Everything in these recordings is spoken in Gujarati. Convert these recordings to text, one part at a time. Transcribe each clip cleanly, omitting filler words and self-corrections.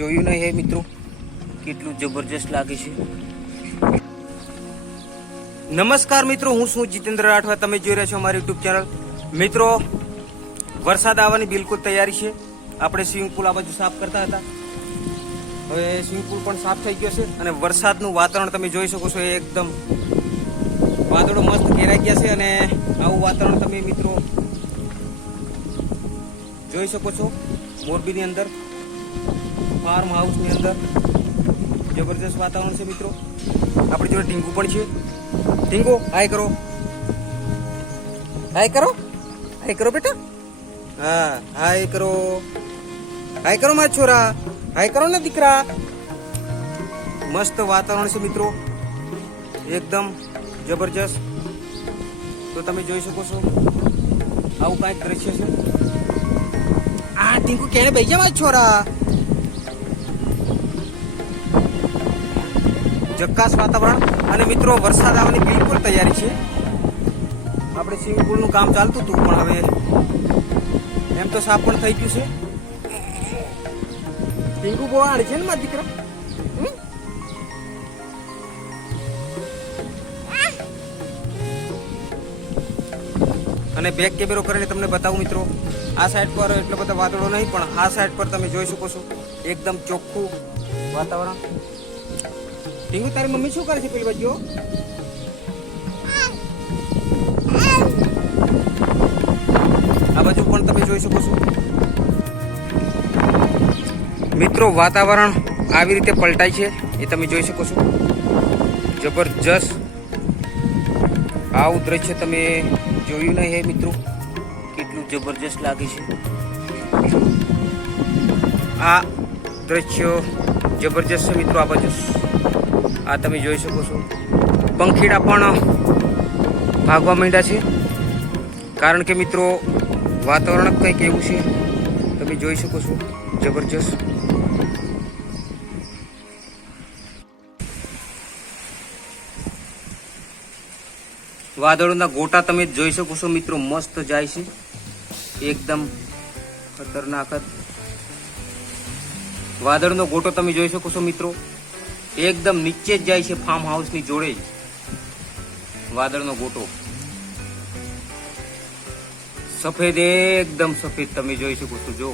જોયું નહીં હે મિત્રો, કેટલું જબરજસ્ત લાગે છે. નમસ્કાર મિત્રો, હું છું જીતેન્દ્ર રાઠવા. તમે જોઈ રહ્યા છો અમારી યુટ્યુબ ચેનલ. મિત્રો, વરસાદ આવવાની બિલકુલ તૈયારી છે. આપણે સ્વિમિંગ પુલ આ બાજુ સાફ કરતા હતા, હવે સ્વિમિંગ પુલ પણ સાફ થઈ ગયો છે અને વરસાદનું વાતાવરણ તમે જોઈ શકો છો. એકદમ વાદળો મસ્ત ઘેરાઈ ગયા છે અને આવું વાતાવરણ તમે મિત્રો જોઈ શકો છો. મોરબીની અંદર ફાર્મ હાઉસની અંદર જબરજસ્ત વાતાવરણ છે મિત્રો. આપણી જોડે ટીંગુ પણ છે. ટીંગુ, હાય કરો, હાય કરો, હાય કરો બેટા. હા, હાય કરો, હાય કરો મારા છોરા, હાય કરો ને દીકરા. મસ્ત વાતાવરણ છે મિત્રો, એકદમ જબરજસ્ત. તો તમે જોઈ શકો છો આવું કાંઈક દ્રશ્ય છે. આ ટીંકુ ક્યારે બેસી જા મારા છોરા. જક્કાસ વાતાવરણ અને મિત્રો વરસાદ આવવાની બિલકુલ તૈયારી છે. આપણે સ્વિમિંગ પુલનું કામ ચાલતું હતું પણ હવે એમ તો સાફ પણ થઈ ગયું છે. ટીંકુ બહુ આડ છે ને મારા દીકરા. અને બેક કેમેરો કરીને તમને બતાવું મિત્રો, આ સાઈડ પર એટલો બધા વાદળો નહીં પણ આ સાઈડ પર તમે જોઈ શકો છો એકદમ ચોખ્ખું વાતાવરણ. ટીંગુ, તારી મમ્મી શું કરે છે પેલી બાજુ? આ બાજુ પણ તમે જોઈ શકો છો મિત્રો. વાતાવરણ આવી રીતે પલટાય છે એ તમે જોઈ શકો છો. જબરજસ્ત આવું દ્રશ્ય તમે જોયું નહીં હે મિત્રો, કેટલું જબરજસ્ત લાગે છે. આ દ્રશ્ય જબરજસ્ત છે મિત્રો. આ બાજુ આ તમે જોઈ શકો છો પંખીડા પણ ભાગવા માંડ્યા છે, કારણ કે મિત્રો વાતાવરણ કંઈક એવું છે. તમે જોઈ શકો છો જબરજસ્ત. વાદળોના ગોટા તમે જોઈ શકો છો મિત્રો, મસ્ત જાય છે, એકદમ ખતરનાક. વાદળનો ગોટો તમે જોઈ શકો છો મિત્રો, એકદમ નીચે જ જાય છે ફાર્મ હાઉસની જોડે જ વાદળનો ગોટો. સફેદ, એકદમ સફેદ તમે જોઈ શકો છો. જો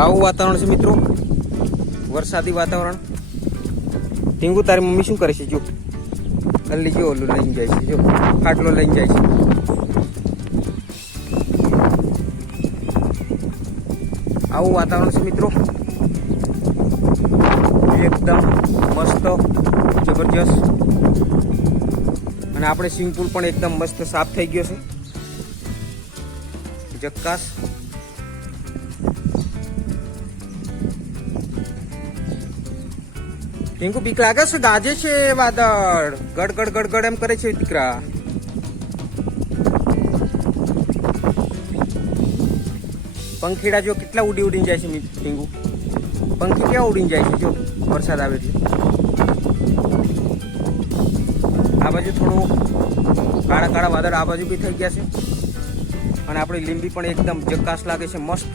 આવું વાતાવરણ છે મિત્રો, વરસાદી વાતાવરણ. ટીંગુ, તારી મમ્મી શું કરે છે? જો અલ્લી, જો ઓલું લઈને જાય છે, જો ખાટલો લઈને જાય છે. આવું વાતાવરણ છે મિત્રો, એકદમ મસ્ત જબરજસ્ત. અને આપણે સ્વિમિંગ પુલ પણ એકદમ મસ્ત સાફ થઈ ગયો છે. જક્કાસ. ટીંકુ, બીક લાગે છે? ગાજે છે વાદળ, ગડગડ ગડગડ એમ કરે છે દીકરા. પંખીડા જો કેટલા ઉડી ઉડીને જાય છે ટીંકુ. પંખી કેવા ઉડીને જાય છે જો વરસાદ આવે છે. આ બાજુ થોડું કાળા કાળા વાદળ આ બાજુ બી થઈ ગયા છે. અને આપણી લીંબી પણ એકદમ જકાસ લાગે છે, મસ્ત.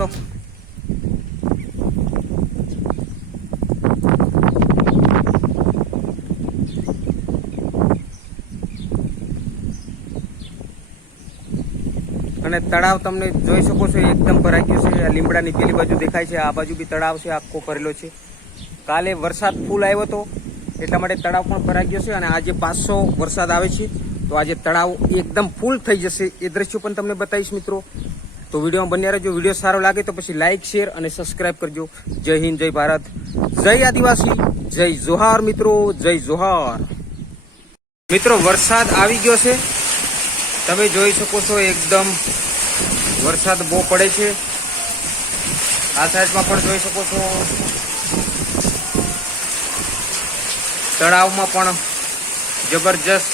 અને તળાવ તમને જોઈ શકો છો એકદમ ભરાઈ ગયો છે. લીમડાની પેલી બાજુ દેખાય છે, આ બાજુ બી તળાવ છે, આખો ભરેલો છે. કાલે વરસાદ ફૂલ આવ્યો હતો એટલા માટે તળાવ પણ ભરાઈ ગયો છે. અને આજે 500 વરસાદ આવે છે તો આજે તળાવ એકદમ ફૂલ થઈ જશે. એ દ્રશ્યો પણ તમને બતાવીશ મિત્રો. તો વિડીયોમાં બન્યા રહેજો. વિડીયો સારો લાગે તો પછી લાઇક, શેર અને સબસ્ક્રાઇબ કરજો. જય હિન્દ, જય ભારત, જય આદિવાસી, જય જોહાર મિત્રો, જય જોહાર. મિત્રો, વરસાદ આવી ગયો છે, તમે જોઈ શકો છો. એકદમ વરસાદ બહુ પડે છે. આ સાઈડમાં પણ જોઈ શકો છો. તળાવમાં પણ જબરજસ્ત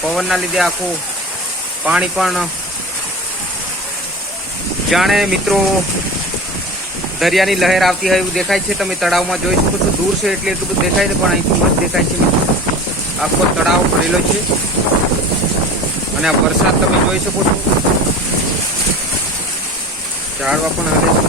પવનના લીધે આખું પાણી પણ જાણે મિત્રો દરિયાની લહેર આવતી હોય એવું દેખાય છે. તમે તળાવમાં જોઈ શકો છો. દૂર છે એટલે એટલું બધું દેખાય છે, પણ અહીંથી મસ્ત દેખાય છે મિત્રો. આખો તળાવ ભરેલો છે અને આ વરસાદ તમે જોઈ શકો છો. ઝાડવા પણ હાલે છે.